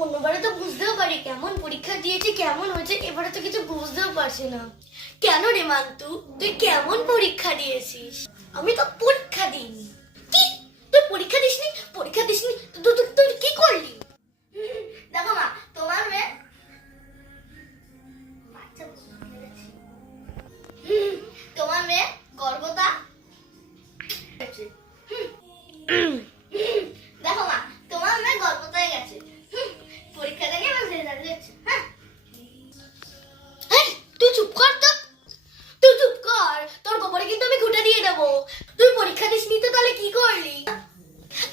অন্যবারে তো বুঝতেও পারি কেমন পরীক্ষা দিয়েছি, কেমন হয়েছে। এবারে তো কিছু বুঝতেও পারছি না। কেন রে মান্তু, তুই কেমন পরীক্ষা দিয়েছিস? আমি তো পরীক্ষা দিইনি। কি? তুই পরীক্ষা দিসনি? পরীক্ষা দিসনি? তুই কি করলি? দেখো মা, তোমার মেয়ে তোমার মেয়ে গর্ভতা। দেখো মা, তোমার মেয়ে গর্ভতায় গেছে। পরীক্ষা দেখে এবার রেজাল্ট দিচ্ছে। হ্যাঁ, তুই চুপ কর তো, তুই চুপ কর। তোর গোবরে কিন্তু আমি ঘুটে দিয়ে দেবো। তুই পরীক্ষা দিসনি তো তাহলে কি করলি?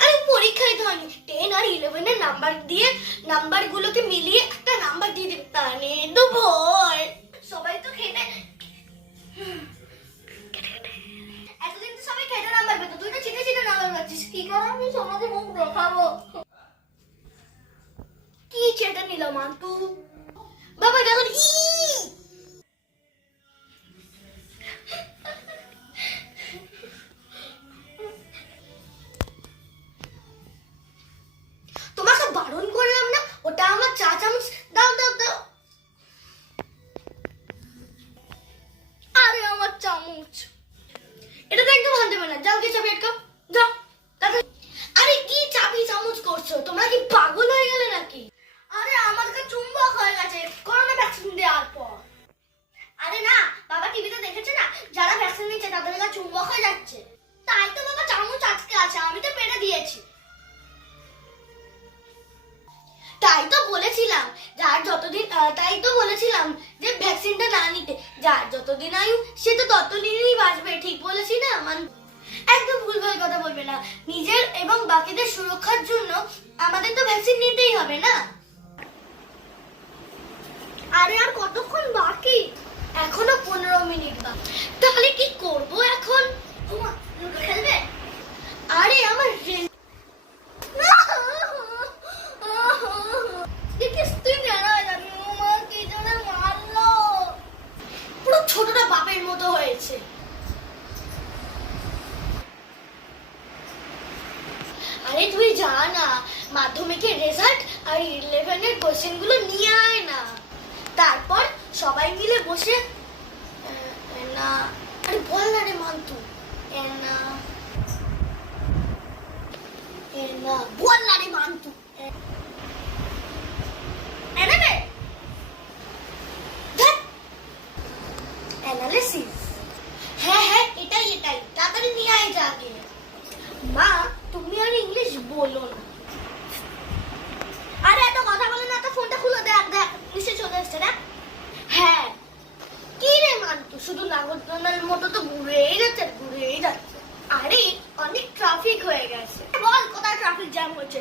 আরে পরীক্ষায় তো হয়নি, 10 আর 11 এর নাম্বার দিয়ে নাম্বারগুলোকে মিলিয়ে একটা নাম্বার দিয়ে দিতে পারে তো ভয়। সবাই তো খেটে এতদিন তো সবাই খেটে নাম্বার পেতো, তুই তো চিঠে চিঠে নাম্বার পাচ্ছিস। কি করে আমি সমাজে মুখ দেখাবো? কি চেটে নিল মান্তু? বাবা যখন তোমাকে বারণ করলাম না, ওটা আমার চা চামচ। দাও দাও দাও। আরে আমার চামচ, এটা তো একদম হাত দেবে না। যাও গিয়ে চাবি আটকাও, যাও। আরে কি চাবি চামচ করছো? তোমরা কি পাগল হয়ে গেলে নাকি? আরে আমার কাছে চুম্বক হয়ে গেছে করোনা ভ্যাকসিন দেওয়ার পর। আরে না বাবা, টিভিতে দেখেছে না, যারা ভ্যাকসিন নিচ্ছে তাদের কাছে চুম্বক হয়ে যাচ্ছে। তাই তো বাবা চামচ আটকে আছে, আমি তো পেরে দিয়েছি। তাই তো বলেছিলাম যে ভ্যাকসিনটা না নিতে। যার যতদিন আয়ু সে তো ততদিনই বাঁচবে, ঠিক বলেছি না? একদম ভুলভাল কথা বলবে না। নিজের এবং বাকিদের সুরক্ষার জন্য আমাদের তো ভ্যাকসিন নিতেই হবে না? আরে আর কতক্ষণ বাকি? এখনো 15 মিনিট বাকি। তাহলে কি করব এখন? খেলবে? আরে আমার পুরো ছোটটা বাপের মতো হয়েছে। আরে তুই যা না, মাধ্যমিকের রেজাল্ট আর 11 এর কোশ্চেন গুলো নিয়ে আয় না। তারপর সবাই মিলে বসে না, আরে বল না রে মান্তু। না বল না রে মান্তু। অ্যানালিসিস। হ্যাঁ হ্যাঁ, এটাই তাড়াতাড়ি নিয়ে আয় যাকে। মা তুমি আর ইংলিশ বলো না। আরে এত কথা বলে না, তো ফোনটা খুলে দেখ দেখ, নিচে চলে এসছে না। হ্যাঁ কি রে মান্তু, শুধু নাগরদোলার মতো তো ঘুরেই যাচ্ছে। আরে অনেক ট্রাফিক হয়ে গেছে। বল কোথায় ট্রাফিক জ্যাম হচ্ছে?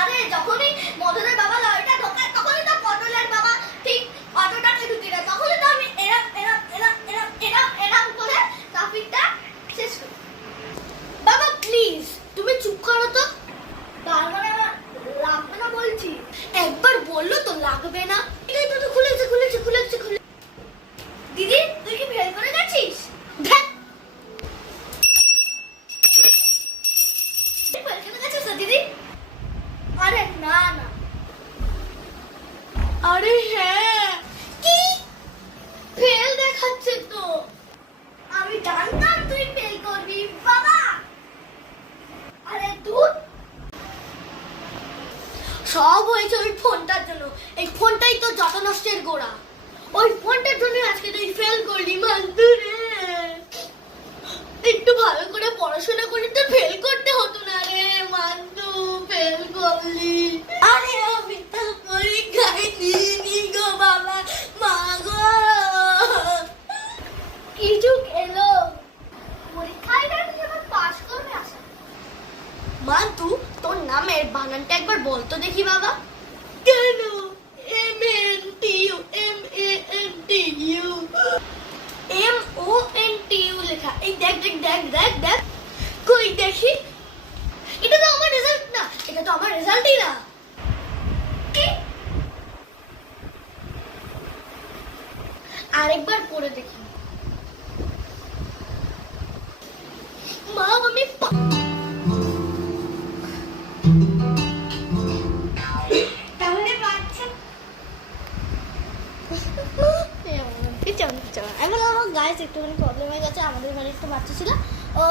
আরে যখনই মদনের বাবা লরিটা ঢোকায় তখনই তো পটলের বাবা ঠিক অটোটাকে ঢুকিয়ে দেয়। তখনই তো আমি এরম করে ট্রাফিকটা শেষ করি। বাবা প্লিজ তুমি চুপ করো তো। বারবার আমার লাগবে না বলছি। একবার বললো তো লাগবে না। এটাই তো খুলেছে। দিদি তুই কি ফেল করে গেছিস? দিদি আরে না। আরে হ্যাঁ, কি ফেল দেখাচ্ছে তো। আমি জানতাম তুই ফেল করবি বাবা। আরে দূর, সব হয়েছে ওই ফোনটার জন্য। এই ফোনটাই তো যত নষ্টের গোড়া। ওই ফোনটার জন্য আজকে তুই ফেল করলি মান্তু রে। একটু ভালো করে পড়াশোনা করে তো ফেল করতে হতো না রে মান্তু। ফেল করলি। আরে আমি তো পরীক্ষায় দিইনি গো বাবা। মা গো কিছু এলো পরীক্ষায় এবার পাস করবে আশা। মান্তু তোর নামের বানানটা একবার বলতো দেখি বাবা। কেন? MNTU MONTU লেখা। এই দেখ কই দেখি। এটা তো আমার রেজাল্ট না, এটা তো আমার রেজাল্টই না। কি? আরেকবার পড়ে দেখি। মা আমি তাহলে চমচম। এখন আমার গায়ে একটুখানি প্রবলেম হয়ে গেছে, আমাদের ঘরে একটু বাচ্চা ছিল, ও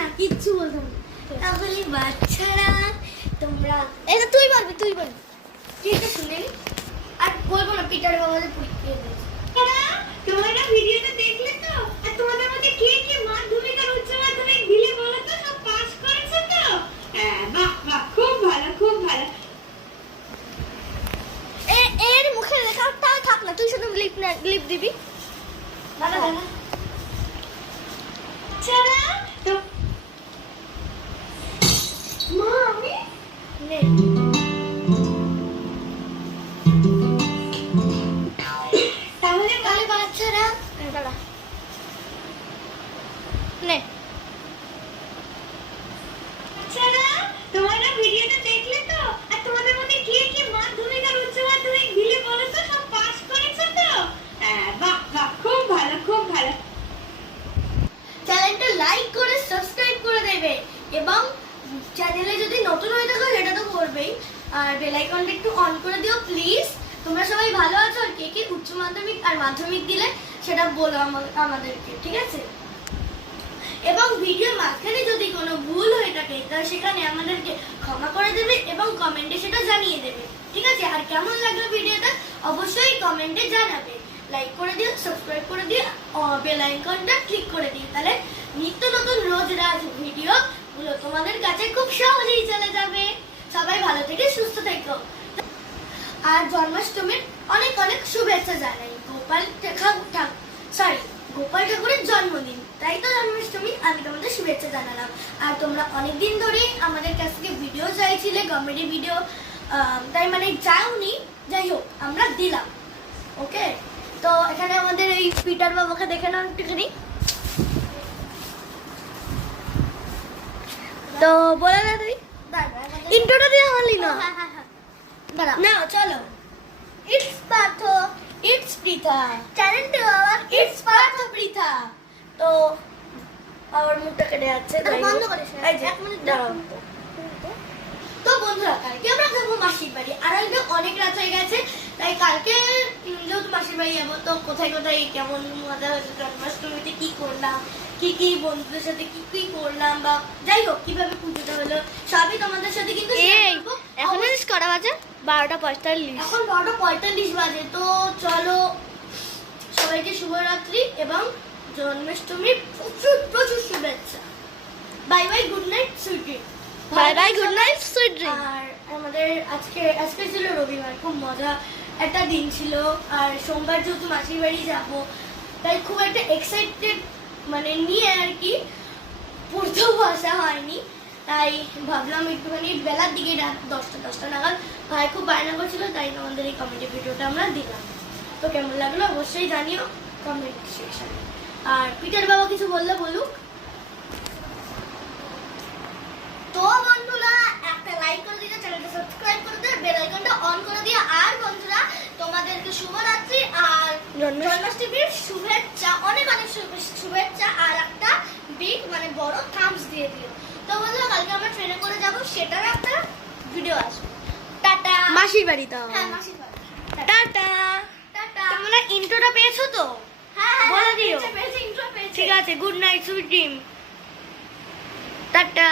না কিচ্ছু বলতো না। তাহলে বাচ্চারা তোমরা এটা তুই বলবি ঠিক আছে শুনে নি, আর বলবো না পিটার বাবাদের পরীক্ষা দিয়েছে। তোমরা ভিডিওটা দেখলে তো? আর তোমাদের মধ্যে কে কে মাধ্যমিক আর উচ্চ মাধ্যমিক দিলে বলো তো? সব পাস করেছে তো? হ্যাঁ, বাহ বাহ, খুব ভালো খুব ভালো। এর মুখে লেখাটা থাক না, তুই শুধু লিপ দিবি। দাদা ছাড়া তো মা আমি নে তাহলে তাহলে বাচ্চারা দাদা নে ছাড়া তোমরা ভিডিওটা দেখলে তো? আর তোমাদের মধ্যে কে কে মাধ্যমিক আর উচ্চ মাধ্যমিক দিলে বলো তো? সব পাস করেছে তো? হ্যাঁ, বাহ বাহ, খুব ভালো খুব ভালো। চ্যানেলটা লাইক করে সাবস্ক্রাইব করে দেবে, এবং চ্যানেলে যদি নতুন হয়ে থাকো সেটা তো করবেই, আর বেল আইকনটা একটু অন করে দিও প্লিজ। তোমরা সবাই ভালো আছো? আর কে কে উচ্চ মাধ্যমিক আর মাধ্যমিক দিলে সেটা বলো আমাদেরকে, ঠিক আছে? এবং ভিডিওর মাঝখানে যদি কোনো ভুল হয়ে থাকে তাহলে সেখানে আমাদেরকে ক্ষমা করে দেবে এবং কমেন্টে সেটা জানিয়ে দেবে, ঠিক আছে? আর কেমন লাগলো ভিডিওটা অবশ্যই কমেন্টে জানাবে। লাইক করে দিও, সাবস্ক্রাইব করে দিও, বেল আইকনটা ক্লিক করে দিও, তাহলে নিত্য নতুন রোজ রাত ভিডিও গুলো তোমাদের কাছে খুব সহজেই চলে যাবে। সবাই ভালো থেকে সুস্থ থেকো, আর জন্মাষ্টমীর অনেক অনেক শুভেচ্ছা জানাই। গোপাল ঠাকুরের জন্মদিন, তাই তো জন্মাষ্টমী, আমি তোমাদের শুভেচ্ছা জানালাম। আর তোমরা অনেকদিন ধরেই আমাদের কাছ থেকে ভিডিও চাইছিলে, কমেডি ভিডিও, তাই মানে চাওনি, যাই হোক আমরা দিলাম। ওকে, তো এখানে আমাদের এই পিটার বাবাকে দেখে নাও একটুখানি। তো বলে না তুই ইন্ট্রোটা দিয়ে হলি না। না চলো, it's Partha, it's Pritha, channel to our, it's Partha Pritha. তো আমার মুখটা কেটে যাচ্ছে, বন্ধ করিস না, এক মিনিট দাঁড়াও। তো বন্ধুরা, কালকে আমরা যাবো মাসির বাড়ি, আর আজকে অনেক রাত হয়ে গেছে, তাই কালকে যেহেতু মাসির বাড়ি যাবো, তো কোথায় কোথায় কেমন মজা হয়েছে জন্মাষ্টমীতে, কি করলাম, কি কি বন্ধুদের সাথে কি কি করলাম, বা যাই হোক কিভাবে পুজোটা হলো, সবই তোমাদের সাথে কিন্তু এখন কটা বাজে 12:45, এখন 12:45 বাজে। তো চলো, সবাইকে শুভরাত্রি এবং জন্মাষ্টমীর প্রচুর প্রচুর শুভেচ্ছা। Bye bye, good night, sweet dream. Bye bye, good night, sweet dream. আর আমাদের আজকে ছিল রবিবার, খুব মজা একটা দিন ছিল, আর সোমবার যেহেতু মাসির বাড়ি যাব, তাই খুব একটা এক্সাইটেড মানে নিয়ে আর কি পড়তেও বসা হয়নি, তাই ভাবলাম একটুখানি বেলার দিকে, রাত 10টা নাগাদ ভাই খুব বায়না করছিল, তাই আমাদের এই কমেডি ভিডিওটা আমরা দিলাম। তো কেমন লাগলো অবশ্যই জানিও কমেন্ট সেকশনে। আর পিটার বাবা কিছু বললে বলুক। তো বন্ধুরা, একটা লাইক করে দিও, চ্যানেলটা সাবস্ক্রাইব করে দিও, বেল আইকনটা অন করে দিও। আর বন্ধুরা, তোমাদেরকে শুভরাত্রি আর জন্মাষ্টমীর শুভেচ্ছা, অনেক অনেক শুভেচ্ছা, আর একটা বিগ মানে বড় থামস দিয়ে দিও। তো বন্ধুরা, কালকে আমরা ট্রেনে করে যাব, সেটার একটা ভিডিও আসবে। টাটা। মাসির বাড়ি তো? হ্যাঁ, মাসির বাড়ি। Tata tata. তোমরা ইন্ট্রোটা পেয়েছো তো? হ্যাঁ, বলে দিও। পেয়েছি, ইন্ট্রো পেয়েছি। ঠিক আছে, good night, sweet dream, tata.